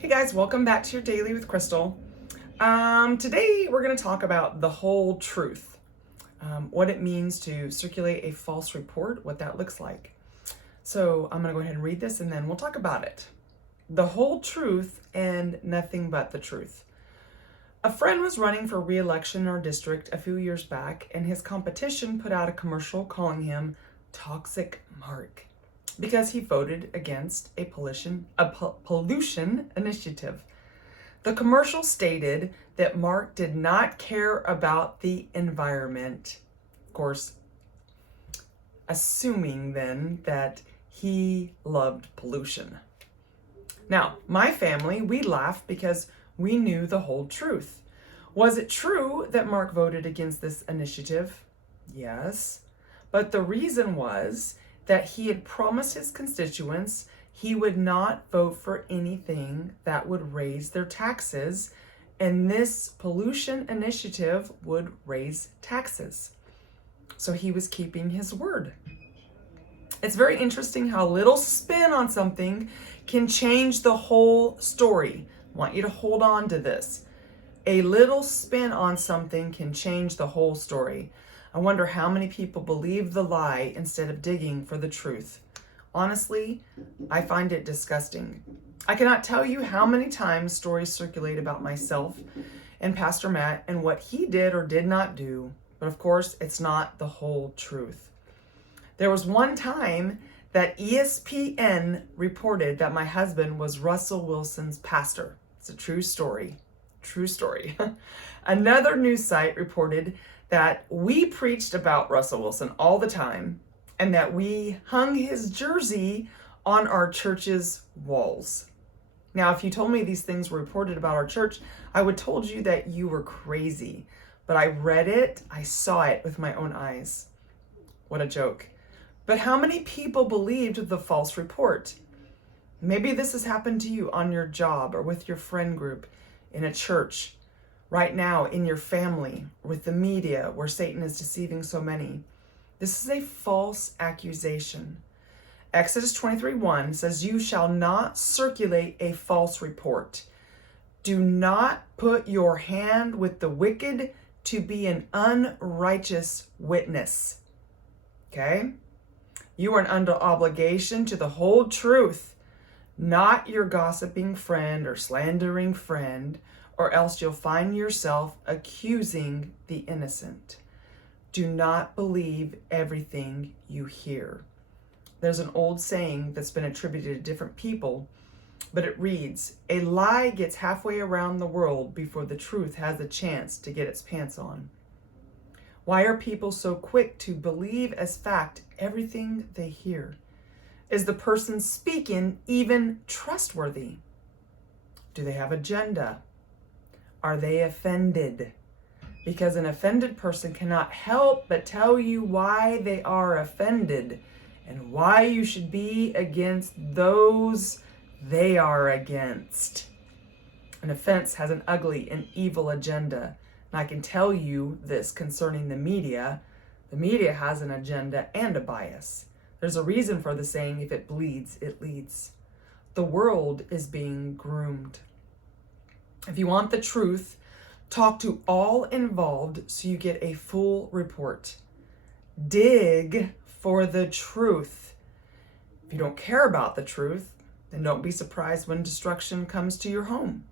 Hey guys, welcome back to your Daily with Crystal. Today we're going to talk about the whole truth, what it means to circulate a false report, what that looks like. So I'm going to go ahead and read this and then we'll talk about it. The whole truth and nothing but the truth. A friend was running for re-election in our district a few years back, and his competition put out a commercial calling him Toxic Mark because he voted against a pollution initiative. The commercial stated that Mark did not care about the environment. Of course, assuming then that he loved pollution. Now, my family, we laughed because we knew the whole truth. Was it true that Mark voted against this initiative? Yes. But the reason was that he had promised his constituents he would not vote for anything that would raise their taxes, and this pollution initiative would raise taxes. So he was keeping his word. It's very interesting how little spin on something can change the whole story. I want you to hold on to this. A little spin on something can change the whole story. I wonder how many people believe the lie instead of digging for the truth. Honestly, I find it disgusting. I cannot tell you how many times stories circulate about myself and Pastor Matt and what he did or did not do, but of course, it's not the whole truth. There was one time that ESPN reported that my husband was Russell Wilson's pastor. It's a true story. True story. Another news site reported that we preached about Russell Wilson all the time and that we hung his jersey on our church's walls. Now, if you told me these things were reported about our church, I would told you that you were crazy. But I read it, I saw it with my own eyes. What a joke. But how many people believed the false report? Maybe this has happened to you on your job or with your friend group, in a church, right now in your family, with the media where Satan is deceiving so many. This is a false accusation. Exodus 23:1 says, "You shall not circulate a false report. Do not put your hand with the wicked to be an unrighteous witness." Okay? You are under obligation to the whole truth, not your gossiping friend or slandering friend, or else you'll find yourself accusing the innocent. Do not believe everything you hear. There's an old saying that's been attributed to different people, but it reads, "A lie gets halfway around the world before the truth has a chance to get its pants on." Why are people so quick to believe as fact everything they hear? Is the person speaking even trustworthy? Do they have agenda? Are they offended? Because an offended person cannot help but tell you why they are offended and why you should be against those they are against. An offense has an ugly and evil agenda. And I can tell you this concerning the media. The media has an agenda and a bias. There's a reason for the saying, if it bleeds, it leads. The world is being groomed. If you want the truth, talk to all involved so you get a full report. Dig for the truth. If you don't care about the truth, then don't be surprised when destruction comes to your home.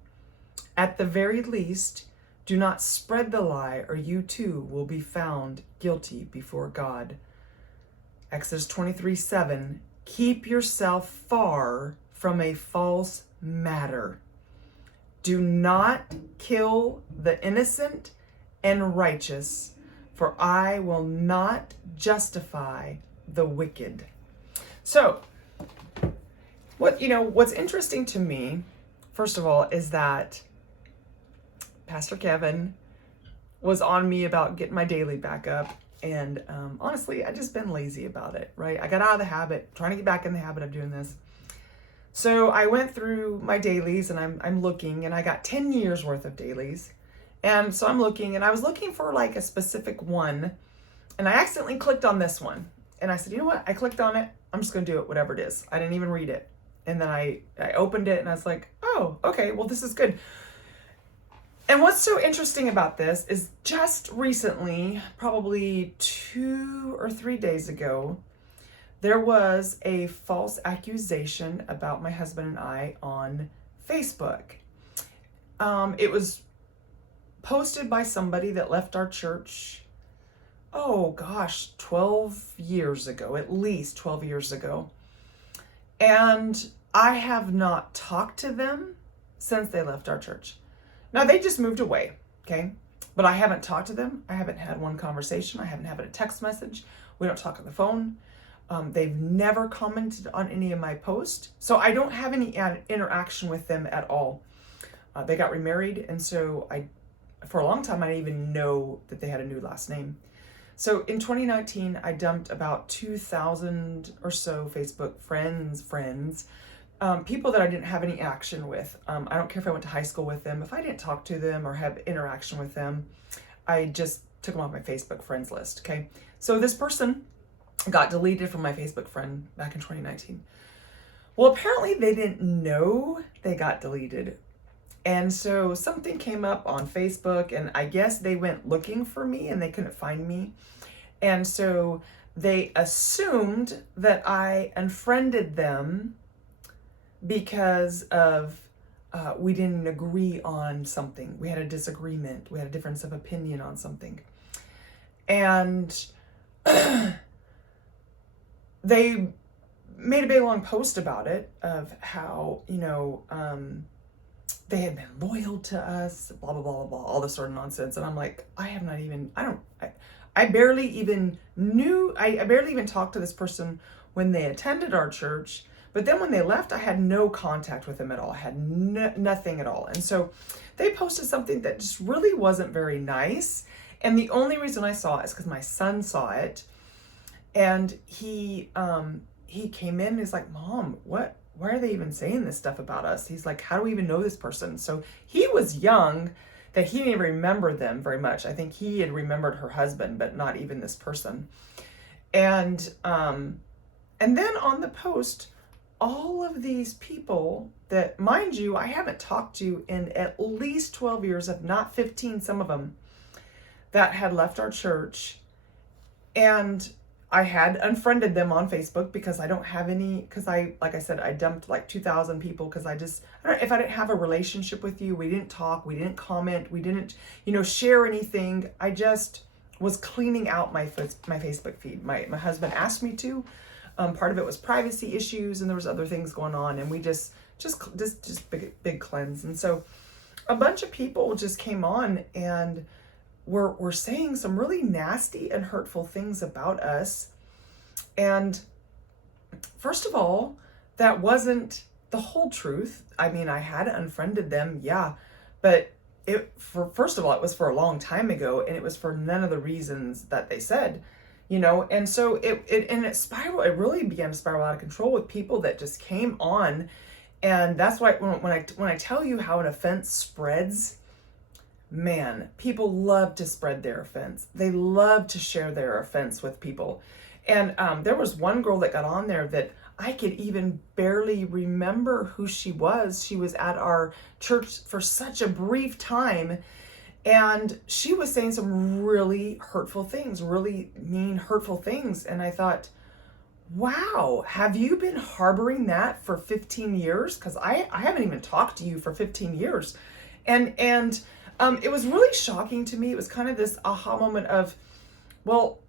At the very least, do not spread the lie, or you too will be found guilty before God. Exodus 23:7, keep yourself far from a false matter. Do not kill the innocent and righteous, for I will not justify the wicked. So, what's interesting to me, first of all, is that Pastor Kevin was on me about getting my daily back up. And honestly, I just been lazy about it, right? I got out of the habit, trying to get back in the habit of doing this. So I went through my dailies and I'm looking, and I got 10 years worth of dailies. And so I'm looking, and I was looking for like a specific one, and I accidentally clicked on this one. And I said, you know what? I clicked on it. I'm just going to do it, whatever it is. I didn't even read it. And then I opened it and I was like, oh, oh, okay, well, this is good. And what's so interesting about this is just recently, probably 2 or 3 days ago, there was a false accusation about my husband and I on Facebook. It was posted by somebody that left our church, oh gosh, 12 years ago, at least 12 years ago. And I have not talked to them since they left our church. Now, they just moved away, okay? But I haven't talked to them. I haven't had one conversation. I haven't had a text message. We don't talk on the phone. They've never commented on any of my posts. So I don't have any interaction with them at all. They got remarried, and so for a long time, I didn't even know that they had a new last name. So in 2019, I dumped about 2,000 or so Facebook friends, people that I didn't have any action with. I don't care if I went to high school with them. If I didn't talk to them or have interaction with them, I just took them off my Facebook friends list, okay? So this person got deleted from my Facebook friend back in 2019. Well, apparently they didn't know they got deleted. And so something came up on Facebook, and I guess they went looking for me and they couldn't find me. And so they assumed that I unfriended them because of we didn't agree on something. We had a disagreement. We had a difference of opinion on something. And they made a big long post about it of how, they had been loyal to us, blah, blah, blah, blah, blah, all this sort of nonsense. And I'm like, I barely even talked to this person when they attended our church. But then when they left, I had no contact with them at all. I had nothing at all. And so they posted something that just really wasn't very nice. And the only reason I saw it is because my son saw it. And he came in and he's like, Mom, why are they even saying this stuff about us? He's like, how do we even know this person? So he was young that he didn't even remember them very much. I think he had remembered her husband, but not even this person. And then on the post, all of these people that, mind you, I haven't talked to in at least 12 years, if not 15, some of them, that had left our church. And I had unfriended them on Facebook because I don't have any, because like I said, I dumped like 2,000 people because if I didn't have a relationship with you, we didn't talk, we didn't comment, we didn't, share anything. I just was cleaning out my Facebook feed. My husband asked me to. Part of it was privacy issues, and there was other things going on, and we just big cleanse. And so a bunch of people just came on and were saying some really nasty and hurtful things about us. And first of all, that wasn't the whole truth. I mean, I had unfriended them, yeah, but first of all, it was for a long time ago, and it was for none of the reasons that they said. And so it really began to spiral out of control with people that just came on. And that's why when I tell you how an offense spreads, man, people love to spread their offense. They love to share their offense with people. And there was one girl that got on there that I could even barely remember who she was. She was at our church for such a brief time. And she was saying some really hurtful things, really mean, hurtful things. And I thought, wow, have you been harboring that for 15 years? Because I haven't even talked to you for 15 years. And it was really shocking to me. It was kind of this aha moment of, well,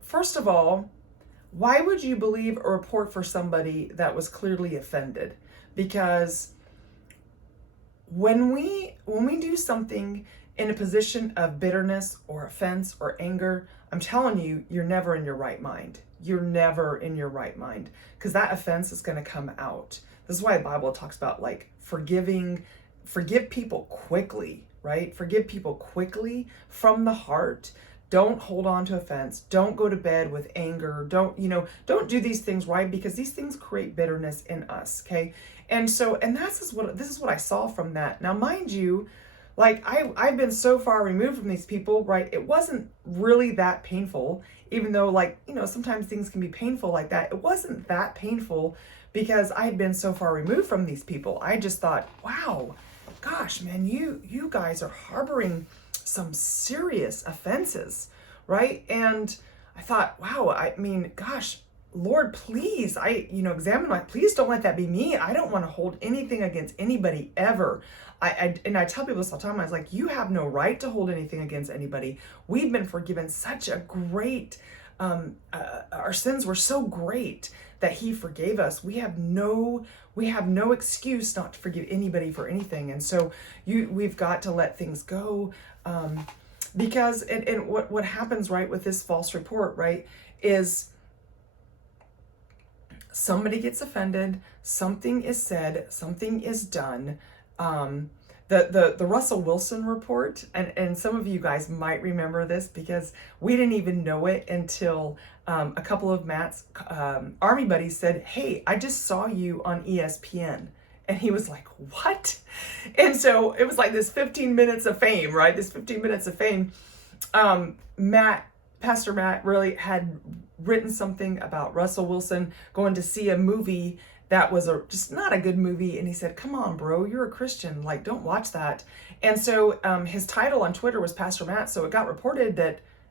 first of all, why would you believe a report for somebody that was clearly offended? Because when we do something in a position of bitterness or offense or anger, I'm telling you, you're never in your right mind. You're never in your right mind, because that offense is going to come out. This is why the Bible talks about like forgive people quickly, right? Forgive people quickly from the heart. Don't hold on to offense. Don't go to bed with anger. Don't do these things, right? Because these things create bitterness in us, okay? And this is what I saw from that. Now, mind you, like I've been so far removed from these people, right? It wasn't really that painful, even though sometimes things can be painful like that. It wasn't that painful, because I had been so far removed from these people. I just thought, wow, gosh, man, you guys are harboring some serious offenses, right? And I thought, wow, I mean, gosh, Lord, please, examine please don't let that be me. I don't want to hold anything against anybody ever. And I tell people this all the time. I was like, you have no right to hold anything against anybody. We've been forgiven such a great, our sins were so great that he forgave us. We have no excuse not to forgive anybody for anything. And so we've got to let things go. Because, and what happens, right, with this false report, right, is somebody gets offended, something is said, something is done. The Russell Wilson report, and some of you guys might remember this because we didn't even know it until a couple of Matt's Army buddies said, hey, I just saw you on ESPN. And he was like, what? And so it was like this 15 minutes of fame, right? This 15 minutes of fame. Pastor Matt really had written something about Russell Wilson going to see a movie that was just not a good movie. And he said, come on, bro, you're a Christian. Like, don't watch that. And so his title on Twitter was Pastor Matt. So it got reported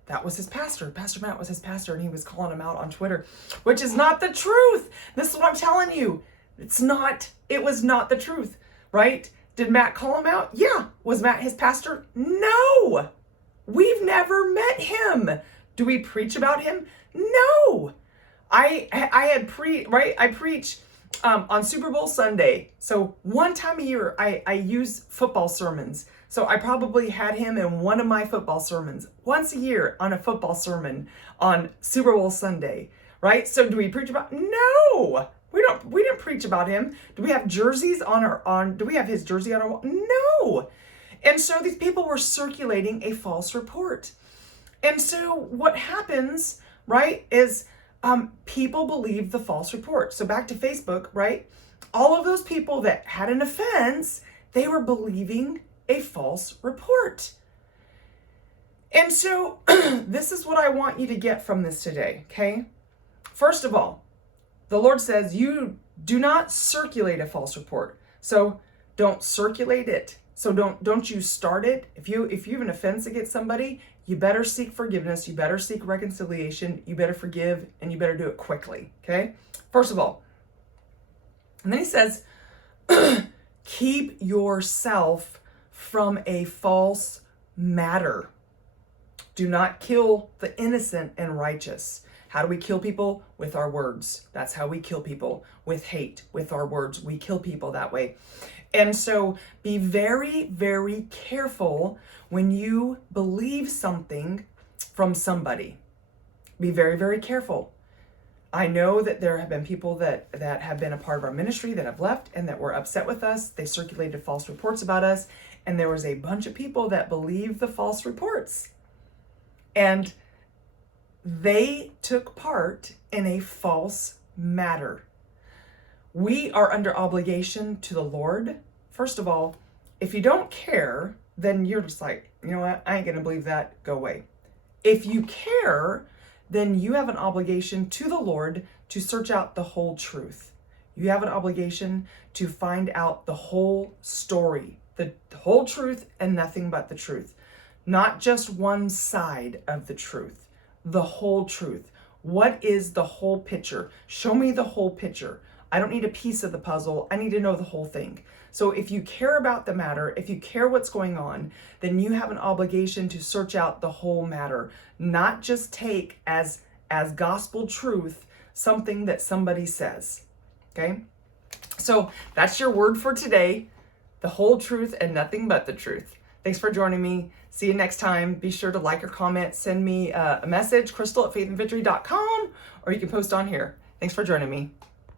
that was his pastor. Pastor Matt was his pastor, and he was calling him out on Twitter, which is not the truth. This is what I'm telling you. It was not the truth, right? Did Matt call him out? Yeah. Was Matt his pastor? No. We've never met him. Do we preach about him? No. I preach on Super Bowl Sunday. So one time a year, I use football sermons. So I probably had him in one of my football sermons once a year on a football sermon on Super Bowl Sunday, right? So do we preach about? No. We didn't preach about him. Do we have jerseys do we have his jersey on our wall? No. And so these people were circulating a false report. And so what happens, right, is people believe the false report. So back to Facebook, right? All of those people that had an offense, they were believing a false report. And so this is what I want you to get from this today, okay? First of all, the Lord says you do not circulate a false report. So don't circulate it. So don't you start it. If you have an offense against somebody, you better seek forgiveness, you better seek reconciliation, you better forgive, and you better do it quickly, okay? First of all. And then he says, keep yourself from a false matter. Do not kill the innocent and righteous. How do we kill people? With our words. That's how we kill people. With hate, with our words. We kill people that way. And so be very, very careful when you believe something from somebody. Be very, very careful. I know that there have been people that have been a part of our ministry that have left and that were upset with us. They circulated false reports about us. And there was a bunch of people that believed the false reports. And they took part in a false matter. We are under obligation to the Lord. First of all, if you don't care, then you're just like, you know what? I ain't going to believe that. Go away. If you care, then you have an obligation to the Lord to search out the whole truth. You have an obligation to find out the whole story, the whole truth and nothing but the truth. Not just one side of the truth. The whole truth. What is the whole picture? Show me the whole picture. I don't need a piece of the puzzle. I need to know the whole thing. So if you care about the matter, if you care what's going on, then you have an obligation to search out the whole matter, not just take as gospel truth something that somebody says. Okay? So that's your word for today. The whole truth and nothing but the truth. Thanks for joining me. See you next time. Be sure to like or comment. Send me a message, crystal@faithandvictory.com, or you can post on here. Thanks for joining me.